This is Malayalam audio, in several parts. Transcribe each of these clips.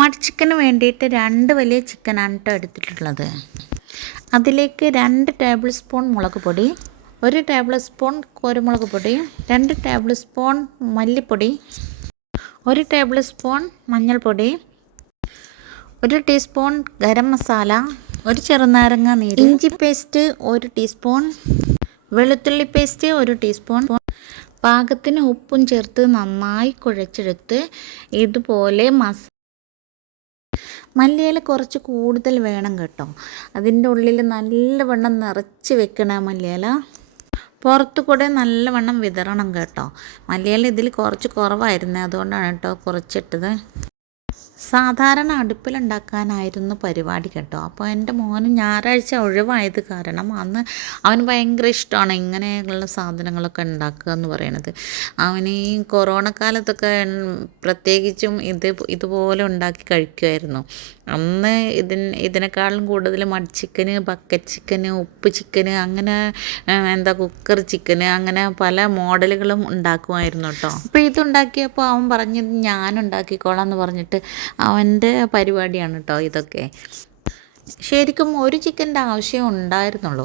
മഡ് ചിക്കന് വേണ്ടിയിട്ട് 2 വലിയ ചിക്കനാണ് കേട്ടോ എടുത്തിട്ടുള്ളത്. അതിലേക്ക് 2 ടേബിൾ സ്പൂൺ മുളക് പൊടി, 1 ടേബിൾ സ്പൂൺ കുരുമുളക് പൊടി, 2 ടേബിൾ സ്പൂൺ മല്ലിപ്പൊടി, 1 ടേബിൾ സ്പൂൺ മഞ്ഞൾപ്പൊടി, 1 ടീസ്പൂൺ ഗരം മസാല, 1 ചെറുനാരങ്ങ നീര്, ഇഞ്ചി പേസ്റ്റ് 1 ടീസ്പൂൺ, വെളുത്തുള്ളി പേസ്റ്റ് 1 ടീസ്പൂൺ, പാകത്തിന് ഉപ്പും ചേർത്ത് നന്നായി കുഴച്ചെടുത്ത് ഇതുപോലെ മല്ലിയില കുറച്ച് കൂടുതൽ വേണം കേട്ടോ. അതിൻ്റെ ഉള്ളിൽ നല്ലവണ്ണം നിറച്ച് വെക്കണം മല്ലിയില. പുറത്തു കൂടെ നല്ലവണ്ണം വിതറണം കേട്ടോ. മല്ലിയില ഇതിൽ കുറച്ച് കുറവായിരുന്നു, അതുകൊണ്ടാണ് കേട്ടോ കുറച്ചിട്ടത്. സാധാരണ അടുപ്പിലുണ്ടാക്കാനായിരുന്നു പരിപാടി കേട്ടോ. അപ്പോൾ എൻ്റെ മോന് ഞായറാഴ്ച ഒഴിവായത് കാരണം അന്ന് അവന് ഭയങ്കര ഇഷ്ടമാണ് ഇങ്ങനെയുള്ള സാധനങ്ങളൊക്കെ ഉണ്ടാക്കുക എന്ന് പറയണത്. അവന് ഈ കൊറോണ കാലത്തൊക്കെ പ്രത്യേകിച്ചും ഇതുപോലെ ഉണ്ടാക്കി കഴിക്കുമായിരുന്നു. അന്ന് ഇതിനേക്കാളും കൂടുതൽ മഡ് ചിക്കന്, ബക്കറ്റ് ചിക്കന്, ഉപ്പ് ചിക്കന്, അങ്ങനെ കുക്കർ ചിക്കന്, അങ്ങനെ പല മോഡലുകളും ഉണ്ടാക്കുമായിരുന്നു കേട്ടോ. അപ്പോൾ ഇതുണ്ടാക്കിയപ്പോൾ അവൻ പറഞ്ഞത് ഞാനുണ്ടാക്കിക്കോളാം എന്ന് പറഞ്ഞിട്ട് അവൻ്റെ പരിപാടിയാണ് കേട്ടോ ഇതൊക്കെ. ശരിക്കും 1 ചിക്കൻ്റെ ആവശ്യം ഉണ്ടായിരുന്നുള്ളൂ.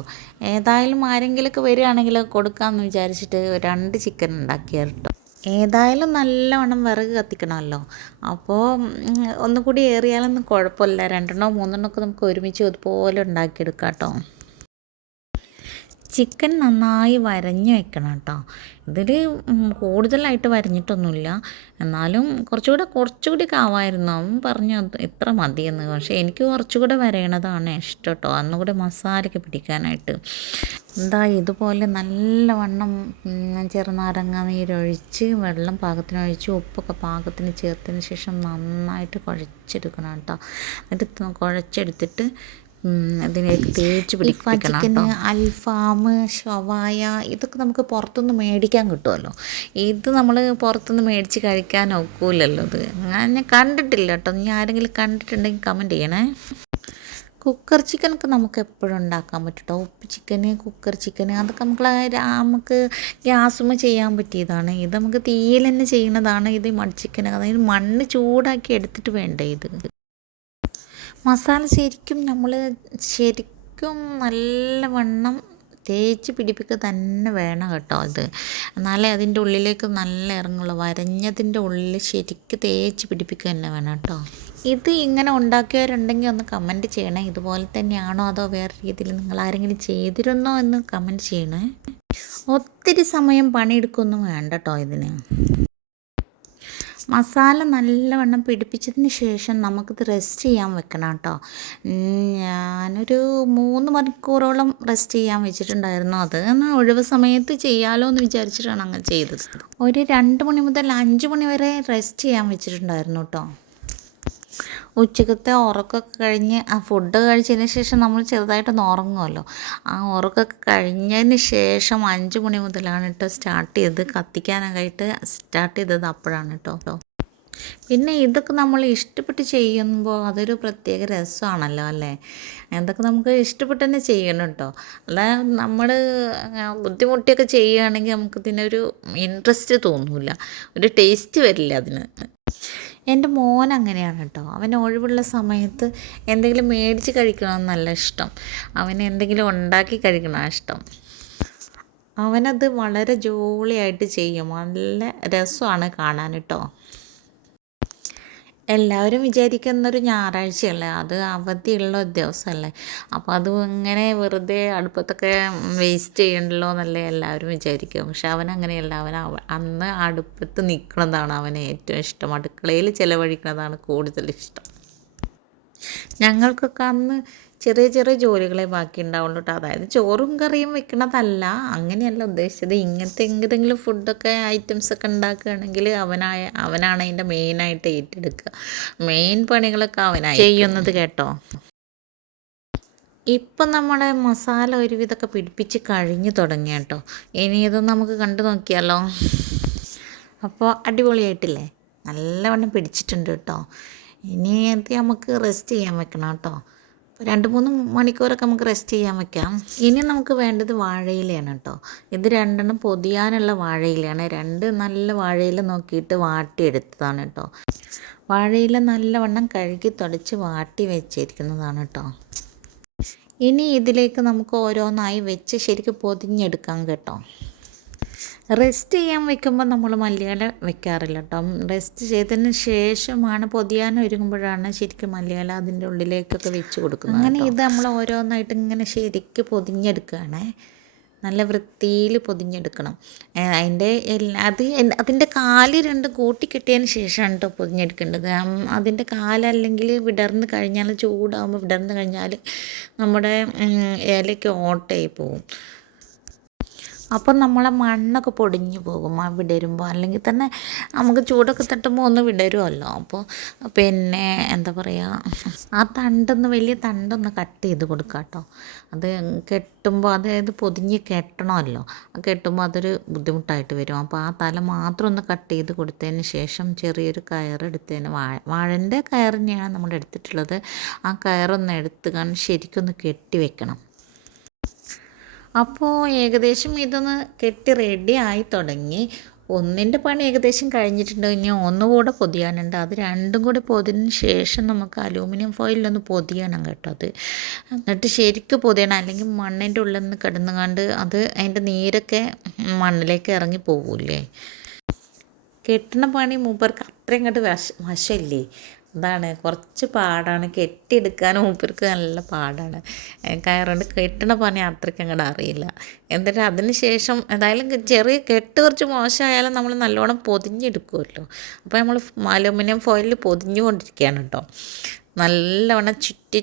ഏതായാലും ആരെങ്കിലുമൊക്കെ വരികയാണെങ്കിൽ കൊടുക്കാമെന്ന് വിചാരിച്ചിട്ട് 2 ചിക്കൻ ഉണ്ടാക്കിയ കേട്ടോ. ഏതായാലും നല്ലവണ്ണം വിറക് കത്തിക്കണമല്ലോ. അപ്പോൾ ഒന്നുകൂടി ഏറിയാലൊന്നും കുഴപ്പമില്ല, 2 3 ഒക്കെ നമുക്ക് ഒരുമിച്ച് അതുപോലെ ഉണ്ടാക്കിയെടുക്കാം കേട്ടോ. ചിക്കൻ നന്നായി വരഞ്ഞ് വെക്കണം കേട്ടോ. ഇതിൽ കൂടുതലായിട്ട് വരഞ്ഞിട്ടൊന്നുമില്ല, എന്നാലും കുറച്ചുകൂടി ആവായിരുന്നു. അവൻ പറഞ്ഞു ഇത്ര മതിയെന്ന്. പക്ഷേ എനിക്ക് കുറച്ചുകൂടെ വരയണതാണ് ഇഷ്ടം കേട്ടോ, അന്നുകൂടെ മസാലയ്ക്ക് പിടിക്കാനായിട്ട്. ഇതുപോലെ നല്ലവണ്ണം ചെറുനാരങ്ങ നീരൊഴിച്ച് വെള്ളം പാകത്തിനൊഴിച്ച് ഉപ്പൊക്കെ പാകത്തിന് ചേർത്തതിന് ശേഷം നന്നായിട്ട് കുഴച്ചെടുക്കണം കേട്ടോ. എന്നിട്ട് കുഴച്ചെടുത്തിട്ട് അതിലേക്ക് തേച്ച് പിടിക്കണം. ചിക്കന്, അൽഫാം, ഷവായ ഇതൊക്കെ നമുക്ക് പുറത്തുനിന്ന് മേടിക്കാൻ കിട്ടുമല്ലോ. ഇത് നമ്മൾ പുറത്തുനിന്ന് മേടിച്ച് കഴിക്കാൻ ഒക്കില്ലല്ലോ. ഇത് ഞാൻ കണ്ടിട്ടില്ല കേട്ടോ. നീ ആരെങ്കിലും കണ്ടിട്ടുണ്ടെങ്കിൽ കമൻറ്റ് ചെയ്യണേ. കുക്കർ ചിക്കനൊക്കെ നമുക്ക് എപ്പോഴും ഉണ്ടാക്കാൻ പറ്റും കേട്ടോ. ഉപ്പ് ചിക്കന്, കുക്കർ ചിക്കന് അതൊക്കെ നമുക്ക് ഗ്യാസുമ്മ ചെയ്യാൻ പറ്റിയതാണ്. ഇത് നമുക്ക് തീയിൽ തന്നെ ചെയ്യുന്നതാണ്. ഇത് മഡ് ചിക്കൻ, അതായത് മണ്ണ് ചൂടാക്കി എടുത്തിട്ട് വേണ്ടേ ഇത്. മസാല ശരിക്കും നല്ലവണ്ണം തേച്ച് പിടിപ്പിക്കുക തന്നെ വേണം കേട്ടോ. ഇത് എന്നാലേ അതിൻ്റെ ഉള്ളിലേക്ക് നല്ല ഇറങ്ങുള്ളൂ. വരഞ്ഞതിൻ്റെ ഉള്ളിൽ ശരിക്കും തേച്ച് പിടിപ്പിക്കുക തന്നെ വേണം കേട്ടോ. ഇത് ഇങ്ങനെ ഉണ്ടാക്കിയവരുണ്ടെങ്കിൽ ഒന്ന് കമൻറ്റ് ചെയ്യണേ. ഇതുപോലെ തന്നെയാണോ അതോ വേറെ രീതിയിൽ നിങ്ങൾ ആരെങ്കിലും ചെയ്തിരുന്നോ എന്ന് കമൻറ്റ് ചെയ്യണേ. ഒത്തിരി സമയം പണിയെടുക്കൊന്നും വേണ്ട കേട്ടോ ഇതിന്. മസാല നല്ലവണ്ണം പിടിപ്പിച്ചതിന് ശേഷം നമുക്കിത് റെസ്റ്റ് ചെയ്യാൻ വെക്കണം കേട്ടോ. ഞാനൊരു 3 മണിക്കൂറോളം റെസ്റ്റ് ചെയ്യാൻ വെച്ചിട്ടുണ്ടായിരുന്നു. അത് ഒഴിവ് സമയത്ത് ചെയ്യാമല്ലോ എന്ന് വിചാരിച്ചിട്ടാണ് അങ്ങനെ ചെയ്തത്. ഒരു 2 മണി മുതൽ 5 മണി വരെ റെസ്റ്റ് ചെയ്യാൻ വെച്ചിട്ടുണ്ടായിരുന്നു കേട്ടോ. ഉച്ചക്കത്തെ ഉറക്കമൊക്കെ കഴിഞ്ഞ് ഫുഡ് കഴിച്ചതിന് ശേഷം നമ്മൾ ചെറുതായിട്ടൊന്ന് ഉറങ്ങുമല്ലോ. ആ ഉറക്കമൊക്കെ കഴിഞ്ഞതിന് ശേഷം 5 മണി മുതലാണ് കേട്ടോ കത്തിക്കാനായിട്ട് സ്റ്റാർട്ട് ചെയ്തത് അപ്പോഴാണ് കേട്ടോ. പിന്നെ ഇതൊക്കെ നമ്മൾ ഇഷ്ടപ്പെട്ട് ചെയ്യുമ്പോൾ അതൊരു പ്രത്യേക രസമാണല്ലോ അല്ലേ. ഇതൊക്കെ നമുക്ക് ഇഷ്ടപ്പെട്ട് തന്നെ ചെയ്യണം കേട്ടോ. അല്ല നമ്മൾ ബുദ്ധിമുട്ടിയൊക്കെ ചെയ്യുകയാണെങ്കിൽ നമുക്കിതിനൊരു ഇൻട്രസ്റ്റ് തോന്നില്ല, ഒരു ടേസ്റ്റ് വരില്ല അതിന്. എൻ്റെ മോൻ അങ്ങനെയാണ് കേട്ടോ. അവന് ഒഴിവുള്ള സമയത്ത് എന്തെങ്കിലും മേടിച്ച് കഴിക്കണമെന്ന് നല്ല ഇഷ്ടം. അവന് എന്തെങ്കിലും ഉണ്ടാക്കി കഴിക്കണമെന്ന് ഇഷ്ടം. അവനത് വളരെ ജോളിയായിട്ട് ചെയ്യും. നല്ല രസമാണ് കാണാൻ കേട്ടോ. എല്ലാവരും വിചാരിക്കുന്നൊരു ഞായറാഴ്ചയല്ലേ, അത് അവധിയുള്ള ദിവസമല്ലേ, അപ്പോൾ അത് ഇങ്ങനെ വെറുതെ അടുപ്പത്തൊക്കെ വേസ്റ്റ് ചെയ്യണ്ടല്ലോ എന്നല്ലേ എല്ലാവരും വിചാരിക്കും. പക്ഷെ അവനങ്ങനെയല്ല. അന്ന് അടുപ്പത്ത് നിൽക്കുന്നതാണ് അവന് ഏറ്റവും ഇഷ്ടം. അടുക്കളയിൽ ചിലവഴിക്കുന്നതാണ് കൂടുതൽ ഇഷ്ടം. ഞങ്ങൾക്കൊക്കെ അന്ന് ചെറിയ ചെറിയ ജോലികളെ ബാക്കി ഉണ്ടാവുള്ളൂ കേട്ടോ. അതായത് ചോറും കറിയും വെക്കണതല്ല, അങ്ങനെയല്ല ഉദ്ദേശിച്ചത്. ഇങ്ങനത്തെ എന്തെങ്കിലും ഫുഡൊക്കെ ഐറ്റംസൊക്കെ ഉണ്ടാക്കുകയാണെങ്കിൽ അവനാണ് അതിൻ്റെ മെയിനായിട്ട് ഏറ്റെടുക്കുക. മെയിൻ പണികളൊക്കെ അവനായി ചെയ്യുന്നത് കേട്ടോ. ഇപ്പം നമ്മുടെ മസാല ഒരുവിധമൊക്കെ പിടിപ്പിച്ച് കഴിഞ്ഞ് തുടങ്ങി കേട്ടോ. ഇനി ഇതൊന്ന് നമുക്ക് കണ്ടു നോക്കിയാലോ. അപ്പോൾ അടിപൊളിയായിട്ടില്ലേ, നല്ലവണ്ണം പിടിച്ചിട്ടുണ്ട് കേട്ടോ. ഇനി എന്ത് നമുക്ക് റെസ്റ്റ് ചെയ്യാൻ വെക്കണം കേട്ടോ. 2-3 മണിക്കൂറൊക്കെ നമുക്ക് റെസ്റ്റ് ചെയ്യാൻ വെക്കാം. ഇനി നമുക്ക് വേണ്ടത് വാഴയിലയാണ് കേട്ടോ. ഇത് 2 പൊതിയാനുള്ള വാഴയിലയാണ്. 2 നല്ല വാഴയില നോക്കിയിട്ട് വാട്ടിയെടുത്തതാണ് കേട്ടോ. വാഴയില നല്ലവണ്ണം കഴുകി തുടച്ച് വാട്ടി വെച്ചിരിക്കുന്നതാണ് കേട്ടോ. ഇനി ഇതിലേക്ക് നമുക്ക് ഓരോന്നായി വെച്ച് ശരിക്കും പൊതിഞ്ഞെടുക്കാം കേട്ടോ. റെസ്റ്റ് ചെയ്യാൻ വെക്കുമ്പോൾ നമ്മൾ മല്ലിയില വെക്കാറില്ല കേട്ടോ. റെസ്റ്റ് ചെയ്തതിന് ശേഷമാണ് പൊതിയാൻ ഒരുങ്ങുമ്പോഴാണ് ശരിക്കും മല്ലിയില അതിൻ്റെ ഉള്ളിലേക്കൊക്കെ വെച്ച് കൊടുക്കുന്നത്. അങ്ങനെ ഇത് നമ്മൾ ഓരോന്നായിട്ട് ഇങ്ങനെ ശരിക്കും പൊതിഞ്ഞെടുക്കുകയാണ്. നല്ല വൃത്തിയിൽ പൊതിഞ്ഞെടുക്കണം. അതിൻ്റെ കാല് രണ്ട് കൂട്ടിക്കെട്ടിയതിന് ശേഷമാണ് കേട്ടോ പൊതിഞ്ഞെടുക്കേണ്ടത്. അതിൻ്റെ കാലല്ലെങ്കിൽ വിടർന്ന് കഴിഞ്ഞാൽ, ചൂടാകുമ്പോൾ വിടർന്ന് കഴിഞ്ഞാൽ നമ്മുടെ ഇലയ്ക്ക് ഓട്ടയായി പോവും. അപ്പം നമ്മളെ മണ്ണൊക്കെ പൊടിഞ്ഞു പോകും ആ വിടരുമ്പോൾ. അല്ലെങ്കിൽ തന്നെ നമുക്ക് ചൂടൊക്കെ തട്ടുമ്പോൾ ഒന്ന് വിടരുമല്ലോ. അപ്പോൾ പിന്നെ എന്താ പറയുക, ആ വലിയ തണ്ടൊന്ന് കട്ട് ചെയ്ത് കൊടുക്കുക കേട്ടോ. അത് കെട്ടുമ്പോൾ, അതായത് പൊതിഞ്ഞ് കെട്ടണമല്ലോ, കെട്ടുമ്പോൾ അതൊരു ബുദ്ധിമുട്ടായിട്ട് വരും. അപ്പോൾ ആ തല മാത്രം ഒന്ന് കട്ട് ചെയ്ത് കൊടുത്തതിന് ശേഷം ചെറിയൊരു കയറെടുത്തതിന്, വാഴൻ്റെ കയർ തന്നെയാണ് നമ്മൾ എടുത്തിട്ടുള്ളത്. ആ കയറൊന്ന് എടുത്ത് ശരിക്കൊന്ന് കെട്ടി വെക്കണം. അപ്പോൾ ഏകദേശം ഇതൊന്ന് കെട്ടി റെഡി ആയി തുടങ്ങി. ഒന്നിൻ്റെ പണി ഏകദേശം കഴിഞ്ഞിട്ടുണ്ട്. ഇനി ഒന്നുകൂടെ പൊതിയാനുണ്ട്. അത് രണ്ടും കൂടി പൊതിന് ശേഷം നമുക്ക് അലൂമിനിയം ഫോയിലൊന്ന് പൊതിയണം കേട്ടോ. അത് എന്നിട്ട് ശരിക്കും പൊതിയണം, അല്ലെങ്കിൽ മണ്ണിൻ്റെ ഉള്ളിൽ നിന്ന് കിടന്നുകൊണ്ട് അതിൻ്റെ നീരൊക്കെ മണ്ണിലേക്ക് ഇറങ്ങി പോകൂലേ. കെട്ടണ പണി മൂപ്പർക്ക് അത്രയും കണ്ട് വശമില്ലേ. അതാണ് കുറച്ച് പാടാണ്. കെട്ടിയെടുക്കാനും മൂപ്പർക്ക് നല്ല പാടാണ്. കയറുകൊണ്ട് കെട്ടണ പണി അത്രയ്ക്ക് അങ്ങോട്ട് അറിയില്ല. എന്നിട്ട് അതിന് ശേഷം എന്തായാലും ചെറിയ കെട്ട് കുറച്ച് മോശമായാലും നമ്മൾ നല്ലോണം പൊതിഞ്ഞെടുക്കുമല്ലോ. അപ്പോൾ നമ്മൾ അലുമിനിയം ഫോയിലിൽ പൊതിഞ്ഞുകൊണ്ടിരിക്കുകയാണ് കേട്ടോ. നല്ലവണ്ണം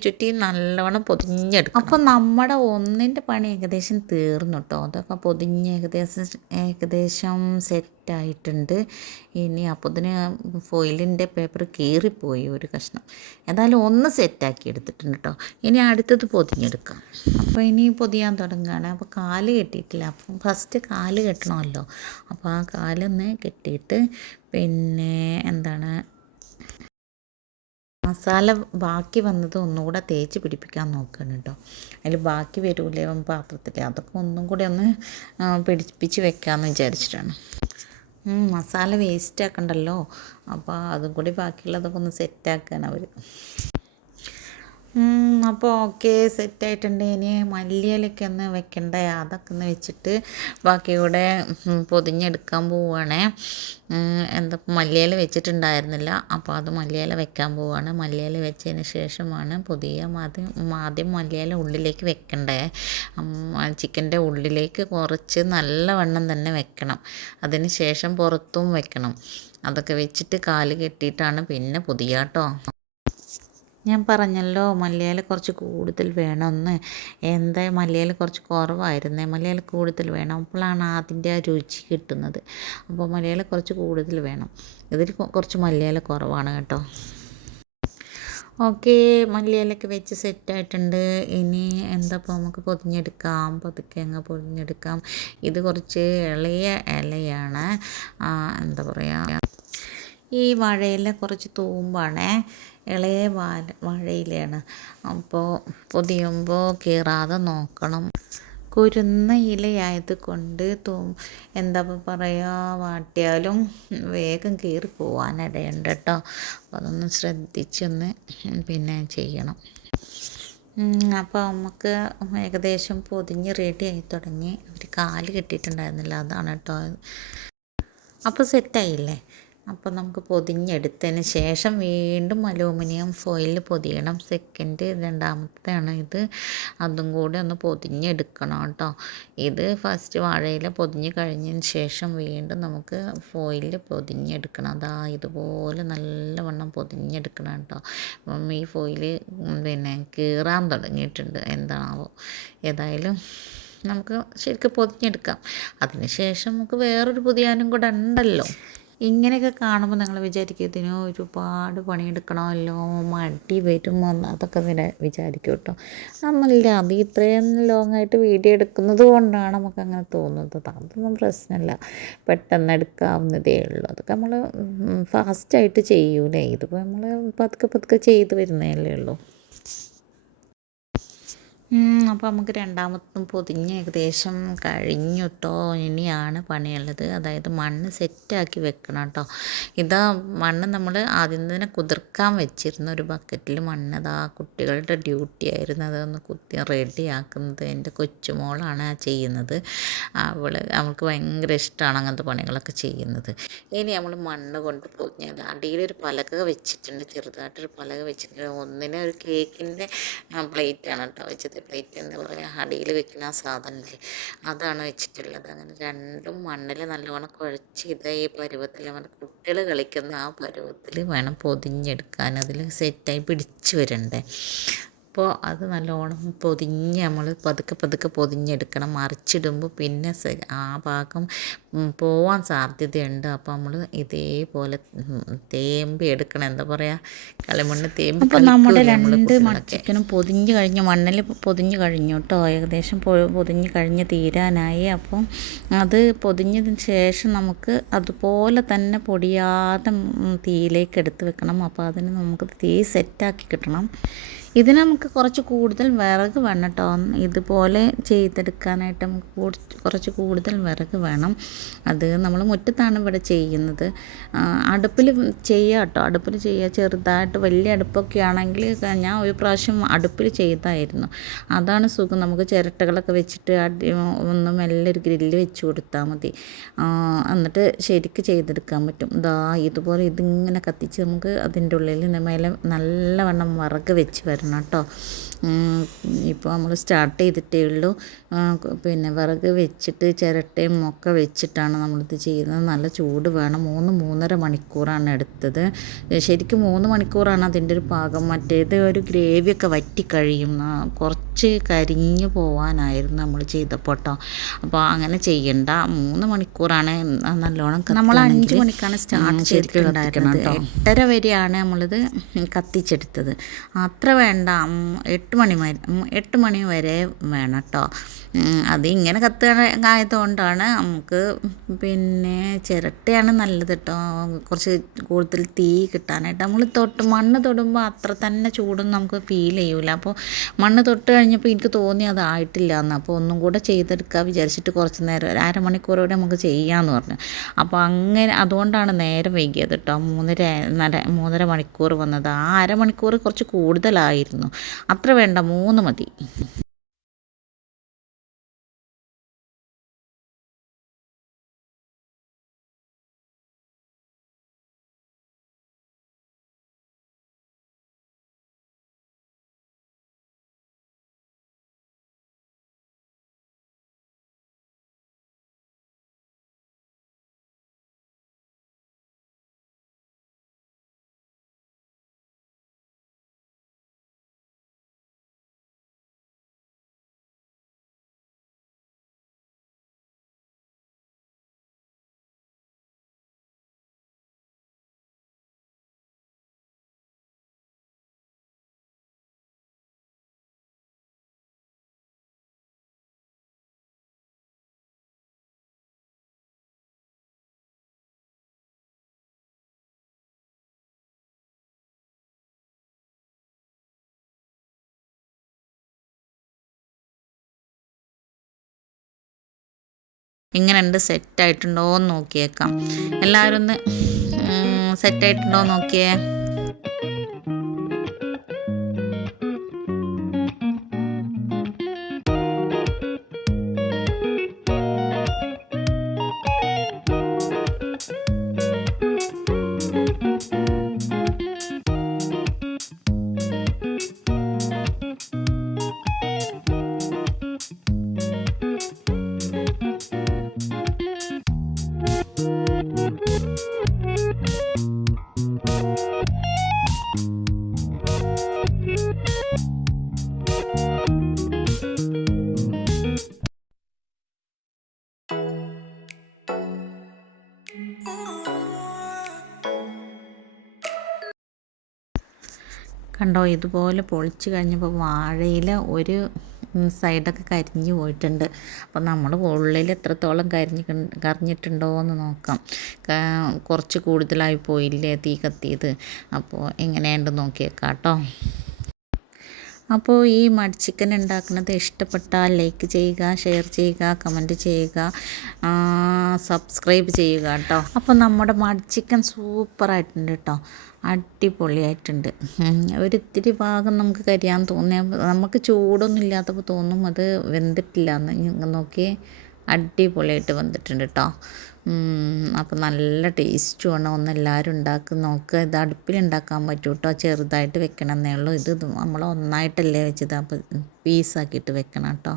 ചുറ്റി നല്ലവണ്ണം പൊതിഞ്ഞെടുക്കും. അപ്പോൾ നമ്മുടെ ഒന്നിൻ്റെ പണി ഏകദേശം തീർന്നു കേട്ടോ. അതൊക്കെ പൊതിഞ്ഞ് ഏകദേശം സെറ്റായിട്ടുണ്ട്. ഇനി അപ്പോൾ ഇതിന് ഫോയിലിൻ്റെ പേപ്പർ കീറിപ്പോയി ഒരു കഷ്ണം. ഏതായാലും ഒന്ന് സെറ്റാക്കി എടുത്തിട്ടുണ്ട് കേട്ടോ. ഇനി അടുത്തത് പൊതിഞ്ഞെടുക്കാം. അപ്പോൾ ഇനി പൊതിയാൻ തുടങ്ങുകയാണ്. അപ്പോൾ കാല് കെട്ടിയിട്ടില്ല. അപ്പം ഫസ്റ്റ് കാല് കെട്ടണമല്ലോ. അപ്പോൾ ആ കാലൊന്ന് കെട്ടിയിട്ട് പിന്നെ മസാല ബാക്കി വന്നത് ഒന്നുകൂടെ തേച്ച് പിടിപ്പിക്കാൻ നോക്കണം കേട്ടോ. അതിൽ ബാക്കി വരൂലേ പാത്രത്തിൽ, അതൊക്കെ ഒന്നും കൂടി ഒന്ന് പിടിപ്പിച്ച് വെക്കാമെന്ന് വിചാരിച്ചിട്ടാണ്. മസാല വേസ്റ്റ് ആക്കണ്ടല്ലോ. അപ്പോൾ അതും കൂടി ബാക്കിയുള്ളതൊക്കെ ഒന്ന് സെറ്റാക്കാൻ അവർ. അപ്പോൾ ഓക്കെ, സെറ്റായിട്ടുണ്ട്. ഇനി മല്ലിയിലൊക്കെ ഒന്ന് വെക്കണ്ടേ, അതൊക്കെ ഒന്ന് വെച്ചിട്ട് ബാക്കി കൂടെ പൊതിഞ്ഞെടുക്കാൻ പോവുകയാണേ. മല്ലിയില വെച്ചിട്ടുണ്ടായിരുന്നില്ല, അപ്പോൾ അത് മല്ലിയില വെക്കാൻ പോവുകയാണ്. മല്ലിയില വെച്ചതിന് ശേഷമാണ് ആദ്യം മല്ലിയില ഉള്ളിലേക്ക് വെക്കണ്ടേ. ചിക്കൻ്റെ ഉള്ളിലേക്ക് കുറച്ച് നല്ലവണ്ണം തന്നെ വെക്കണം. അതിന് ശേഷം പുറത്തും വെക്കണം. അതൊക്കെ വെച്ചിട്ട് കാല് കെട്ടിയിട്ടാണ് പിന്നെ പൊതിയാട്ടോ. ഞാൻ പറഞ്ഞല്ലോ മല്ലിയില കുറച്ച് കൂടുതൽ വേണമെന്ന്. മല്ലിയില കുറച്ച് കുറവായിരുന്നേ. മല്ലിയില കൂടുതൽ വേണം, അപ്പോഴാണ് അതിൻ്റെ ആ രുചി കിട്ടുന്നത്. അപ്പോൾ മല്ലിയില കുറച്ച് കൂടുതൽ വേണം. ഇതിൽ കുറച്ച് മല്ലിയില കുറവാണ് കേട്ടോ. ഓക്കെ, മല്ലിയിലൊക്കെ വെച്ച് സെറ്റായിട്ടുണ്ട്. ഇനി ഇപ്പോൾ നമുക്ക് പൊതിഞ്ഞെടുക്കാം. പതുക്കെ അങ്ങ് പൊതിഞ്ഞെടുക്കാം. ഇത് കുറച്ച് ഇളയ ഇലയാണ്. എന്താ പറയുക, ഈ വാഴയില കുറച്ച് തൂമ്പാണേ. ഇളയ വാഴയിലയാണ്. അപ്പോൾ പൊതിയുമ്പോൾ കീറാതെ നോക്കണം. കുരുന്ന ഇലയായത് കൊണ്ട് വാട്ടിയാലും വേഗം കീറി പോകാനിടയുണ്ട് കേട്ടോ. അപ്പോൾ അതൊന്ന് ശ്രദ്ധിച്ചൊന്ന് ചെയ്യണം. അപ്പോൾ നമുക്ക് ഏകദേശം പൊതിഞ്ഞ് റെഡി ആയി തുടങ്ങി. അവർ കാല് കെട്ടിയിട്ടുണ്ടായിരുന്നില്ല, അതാണ് കേട്ടോ. അപ്പോൾ സെറ്റായില്ലേ. അപ്പോൾ നമുക്ക് പൊതിഞ്ഞെടുത്തതിന് ശേഷം വീണ്ടും അലൂമിനിയം ഫോയിലിൽ പൊതിയണം. രണ്ടാമത്തെയാണ് ഇത്. അതും കൂടെ ഒന്ന് പൊതിഞ്ഞെടുക്കണം കേട്ടോ. ഇത് ഫസ്റ്റ് വാഴയില പൊതിഞ്ഞ് കഴിഞ്ഞതിന് ശേഷം വീണ്ടും നമുക്ക് ഫോയിലിൽ പൊതിഞ്ഞെടുക്കണം. ഇതുപോലെ നല്ലവണ്ണം പൊതിഞ്ഞെടുക്കണം കേട്ടോ. അപ്പം ഈ ഫോയിൽ കീറാൻ തുടങ്ങിയിട്ടുണ്ട്, എന്താണാവോ. ഏതായാലും നമുക്ക് ശരിക്കും പൊതിഞ്ഞെടുക്കാം. അതിന് ശേഷം നമുക്ക് വേറൊരു പൊതിയാനും കൂടെ ഉണ്ടല്ലോ. ഇങ്ങനെയൊക്കെ കാണുമ്പോൾ നിങ്ങൾ വിചാരിക്കും ഇതിന് ഒരുപാട് പണിയെടുക്കണമല്ലോ, മടി വരുമോ, അതൊക്കെ വിചാരിക്കും കേട്ടോ. നമ്മളില്ല, അത് ഇത്രയും ലോങ്ങായിട്ട് വീഡിയോ എടുക്കുന്നത് കൊണ്ടാണ് നമുക്കങ്ങനെ തോന്നുന്നത്. അതൊന്നും പ്രശ്നമില്ല, പെട്ടെന്ന് എടുക്കാവുന്നതേ ഉള്ളൂ. അതൊക്കെ നമ്മൾ ഫാസ്റ്റായിട്ട് ചെയ്യൂലേ. ഇതിപ്പോൾ നമ്മൾ പതുക്കെ ചെയ്ത് വരുന്നതല്ലേ ഉള്ളൂ. അപ്പോൾ നമുക്ക് രണ്ടാമത്തും പൊതിഞ്ഞ് ഏകദേശം കഴിഞ്ഞു കേട്ടോ. ഇനിയാണ് പണിയുള്ളത്, അതായത് മണ്ണ് സെറ്റാക്കി വെക്കണം കേട്ടോ. ഇതാ മണ്ണ് നമ്മൾ ആദ്യം തന്നെ കുതിർക്കാൻ വെച്ചിരുന്ന ഒരു ബക്കറ്റിൽ മണ്ണ്, അതാ കുട്ടികളുടെ ഡ്യൂട്ടി ആയിരുന്നു അതൊന്ന് കുത്തി റെഡിയാക്കുന്നത്. എൻ്റെ കൊച്ചുമോളാണ് ചെയ്യുന്നത്. അവൾക്ക് ഭയങ്കര ഇഷ്ടമാണ് അങ്ങനത്തെ പണികളൊക്കെ ചെയ്യുന്നത്. ഇനി നമ്മൾ മണ്ണ് കൊണ്ട് പൊതിഞ്ഞാൽ അടിയിലൊരു പലക വെച്ചിട്ടുണ്ട്, ചെറുതായിട്ടൊരു പലക വെച്ചിട്ടുണ്ട്. ഒന്നിനെ ഒരു കേക്കിൻ്റെ പ്ലേറ്റാണ് കേട്ടോ വെച്ചത്. പ്ലേറ്റ് എന്താ പറയുക, അടിയിൽ വെക്കുന്ന ആ സാധനത്തിൽ അതാണ് വെച്ചിട്ടുള്ളത്. അങ്ങനെ രണ്ടും മണ്ണിൽ നല്ലവണ്ണം കുഴച്ച് ഈ പരുവത്തിൽ നമ്മുടെ കുട്ടികൾ കളിക്കുന്ന ആ പരുവത്തിൽ വേണം പൊതിഞ്ഞെടുക്കാൻ. അതിൽ സെറ്റായി പിടിച്ച് വരണ്ടേ. അപ്പോൾ അത് നല്ലോണം പൊതിഞ്ഞ് നമ്മൾ പതുക്കെ പൊതിഞ്ഞെടുക്കണം. മറിച്ചിടുമ്പോൾ പിന്നെ ആ ഭാഗം പോവാൻ സാധ്യതയുണ്ട്. അപ്പോൾ നമ്മൾ ഇതേപോലെ തേമ്പി എടുക്കണം, എന്താ പറയുക, കളിമണ്ണ് തേമ്പി. അപ്പോൾ നമ്മുടെ 2 ചിക്കനും പൊതിഞ്ഞ് കഴിഞ്ഞ് മണ്ണിൽ പൊതിഞ്ഞ് കഴിഞ്ഞു കേട്ടോ. ഏകദേശം പൊതിഞ്ഞ് കഴിഞ്ഞ് തീരാനായി. അപ്പം അത് പൊതിഞ്ഞതിന് ശേഷം നമുക്ക് അതുപോലെ തന്നെ പൊടിയാതെ തീയിലേക്ക് എടുത്ത് വെക്കണം. അപ്പോൾ അതിന് നമുക്ക് തീ സെറ്റാക്കി കിട്ടണം. ഇതിന് നമുക്ക് കുറച്ച് കൂടുതൽ വിറക് വേണം കേട്ടോ. ഇതുപോലെ ചെയ്തെടുക്കാനായിട്ട് നമുക്ക് കുറച്ച് കൂടുതൽ വിറക് വേണം. അത് നമ്മൾ മുറ്റത്താണ് ഇവിടെ ചെയ്യുന്നത്. അടുപ്പിൽ ചെയ്യുക കേട്ടോ, അടുപ്പിൽ ചെയ്യുക. ചെറുതായിട്ട് വലിയ അടുപ്പൊക്കെ ആണെങ്കിൽ ഞാൻ ഒരു പ്രാവശ്യം അടുപ്പിൽ ചെയ്തായിരുന്നു. അതാണ് സുഖം. നമുക്ക് ചിരട്ടകളൊക്കെ വെച്ചിട്ട് ഒന്ന് മെല്ലെ ഒരു ഗ്രില്ല് വെച്ച് കൊടുത്താൽ മതി. എന്നിട്ട് ശരിക്ക് ചെയ്തെടുക്കാൻ പറ്റും. ഇതുപോലെ ഇതിങ്ങനെ കത്തിച്ച് നമുക്ക് അതിൻ്റെ ഉള്ളിൽ മേലെ നല്ലവണ്ണം വിറക് വെച്ച് വരണം കേട്ടോ. ഇപ്പോൾ നമ്മൾ സ്റ്റാർട്ട് ചെയ്തിട്ടേ ഉള്ളൂ. പിന്നെ വിറക് വെച്ചിട്ട് ചിരട്ടയും ഒക്കെ വെച്ചിട്ടാണ് നമ്മളിത് ചെയ്യുന്നത്. നല്ല ചൂട് വേണം. 3-3.5 മണിക്കൂറാണ് എടുത്തത്. ശരിക്കും 3 മണിക്കൂറാണ് അതിൻ്റെ ഒരു പാകം. മറ്റേത് ഒരു ഗ്രേവിയൊക്കെ വറ്റിക്കഴിയും. കുറച്ച് കരിഞ്ഞു പോവാനായിരുന്നു നമ്മൾ ചെയ്തപ്പോൾ കേട്ടോ. അപ്പോൾ അങ്ങനെ ചെയ്യണ്ട. 3 മണിക്കൂറാണ് നല്ലോണം. നമ്മൾ 5 മണിക്കാണ് സ്റ്റാർട്ട് ചെയ്തിട്ടുണ്ടായിരുന്നത്. 8:30 വരെയാണ് നമ്മളിത് കത്തിച്ചെടുത്തത്. അത്ര വേണ്ട, 8 മണി വരെ വേണം കേട്ടോ. അത് ഇങ്ങനെ ആയതുകൊണ്ടാണ് നമുക്ക്. പിന്നെ ചിരട്ടയാണ് നല്ലത് കേട്ടോ, കുറച്ച് കൂടുതൽ തീ കിട്ടാനായിട്ട്. നമ്മൾ മണ്ണ് തൊടുമ്പോൾ അത്ര തന്നെ ചൂടൊന്നും നമുക്ക് ഫീൽ ചെയ്യൂല. അപ്പോൾ മണ്ണ് തൊട്ട് കഴിഞ്ഞപ്പോൾ എനിക്ക് തോന്നി അതായിട്ടില്ല എന്ന്. അപ്പോൾ ഒന്നും കൂടെ ചെയ്തെടുക്കാൻ വിചാരിച്ചിട്ട് കുറച്ച് നേരം, ഒരു 1/2 മണിക്കൂറോടെ നമുക്ക് ചെയ്യാമെന്ന് പറഞ്ഞു. അപ്പോൾ അങ്ങനെ അതുകൊണ്ടാണ് നേരം വൈകിയത് കേട്ടോ. 3.5 മണിക്കൂർ വന്നത്. ആ 1/2 മണിക്കൂർ കുറച്ച് കൂടുതലായിരുന്നു. അത്ര വേണ്ട, 3 മതി. ഇങ്ങനെയുണ്ട്, സെറ്റായിട്ടുണ്ടോ എന്ന് നോക്കിയേക്കാം. എല്ലാവരും ഒന്ന് സെറ്റായിട്ടുണ്ടോ നോക്കിയേ. കണ്ടോ, ഇതുപോലെ പൊളിച്ച് കഴിഞ്ഞപ്പോൾ വാഴയില ഒരു സൈഡൊക്കെ കരിഞ്ഞു പോയിട്ടുണ്ട്. അപ്പോൾ നമ്മൾ ഉള്ളിൽ എത്രത്തോളം കരിഞ്ഞിട്ടുണ്ടോ എന്ന് നോക്കാം. കുറച്ച് കൂടുതലായി പോയില്ലേ തീ കത്തിയത്. അപ്പോൾ എങ്ങനെയുണ്ട് നോക്കിയേക്കാം കേട്ടോ. അപ്പോൾ ഈ മഡ് ചിക്കൻ ഉണ്ടാക്കുന്നത് ഇഷ്ടപ്പെട്ടാൽ ലൈക്ക് ചെയ്യുക, ഷെയർ ചെയ്യുക, കമൻറ്റ് ചെയ്യുക, സബ്സ്ക്രൈബ് ചെയ്യുക കേട്ടോ. അപ്പോൾ നമ്മുടെ മഡ് ചിക്കൻ സൂപ്പറായിട്ടുണ്ട് കേട്ടോ, അടിപൊളിയായിട്ടുണ്ട്. ഒരിത്തിരി ഭാഗം നമുക്ക് കരിയാൻ തോന്നിയ, നമുക്ക് ചൂടൊന്നും ഇല്ലാത്തപ്പോൾ തോന്നും അത് വെന്തിട്ടില്ല എന്ന്. നോക്കി അടിപൊളിയായിട്ട് വന്നിട്ടുണ്ട് കേട്ടോ. അപ്പോൾ നല്ല ടേസ്റ്റുമാണ്. ഒന്ന് എല്ലാവരും ഉണ്ടാക്കി നോക്കുക. ഇത് അടുപ്പിലുണ്ടാക്കാൻ പറ്റും കേട്ടോ, ചെറുതായിട്ട് വെക്കണം എന്നേ ഉള്ളൂ. ഇത് നമ്മൾ ഒന്നായിട്ടല്ലേ വെച്ചത്, അപ്പോൾ പീസാക്കിയിട്ട് വെക്കണം കേട്ടോ.